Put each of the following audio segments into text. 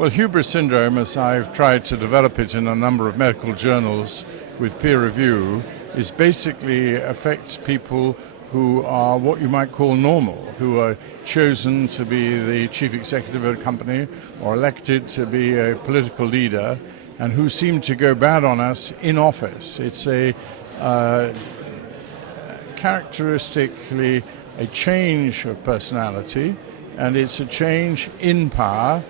Well, hubris syndrome, as I've tried to develop it in a number of medical journals with peer review, is basically affects people who are what you might call normal, who are chosen to be the chief executive of a company or elected to be a political leader, and who seem to go bad on us in office. It's a characteristically a change of personality, and it's a change in power.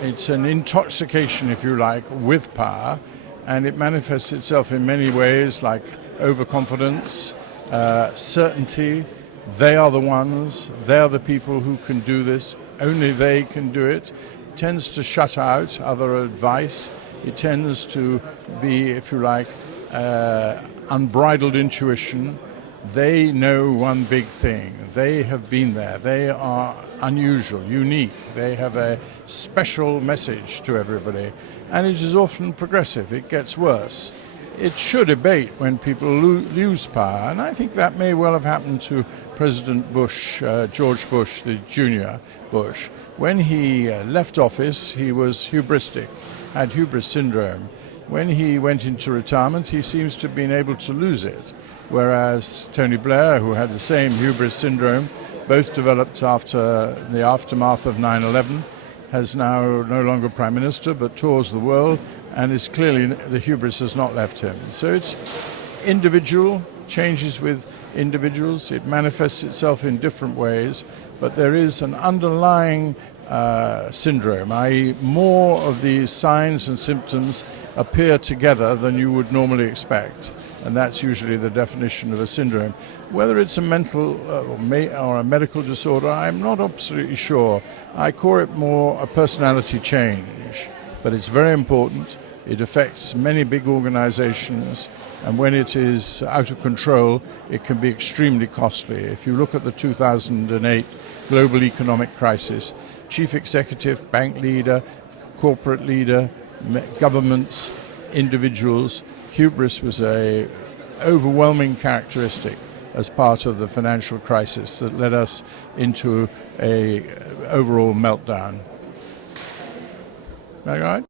It's an intoxication, if you like, with power, and it manifests itself in many ways, like overconfidence, certainty. They are the ones, they are the people who can do this, only they can do it. It tends to shut out other advice. It tends to be, if you like, unbridled intuition. They know one big thing. They have been there. They are unusual, unique. They have a special message to everybody. And it is often progressive. It gets worse. It should abate when people lose power. And I think that may well have happened to President Bush, George Bush, the Junior Bush. When he left office, he was hubristic, had hubris syndrome. When he went into retirement, he seems to have been able to lose it. Whereas Tony Blair, who had the same hubris syndrome, both developed after the aftermath of 9/11, has now no longer Prime Minister but tours the world, and is clearly, the hubris has not left him. So it's individual, changes with individuals, it manifests itself in different ways, but there is an underlying syndrome, i.e. more of these signs and symptoms appear together than you would normally expect. And that's usually the definition of a syndrome. Whether it's a mental or a medical disorder, I'm not absolutely sure. I call it more a personality change, but it's very important. It affects many big organizations, and when it is out of control, it can be extremely costly. If you look at the 2008 global economic crisis, chief executive, bank leader, corporate leader, governments, individuals, hubris was an overwhelming characteristic as part of the financial crisis that led us into an overall meltdown. Am I right?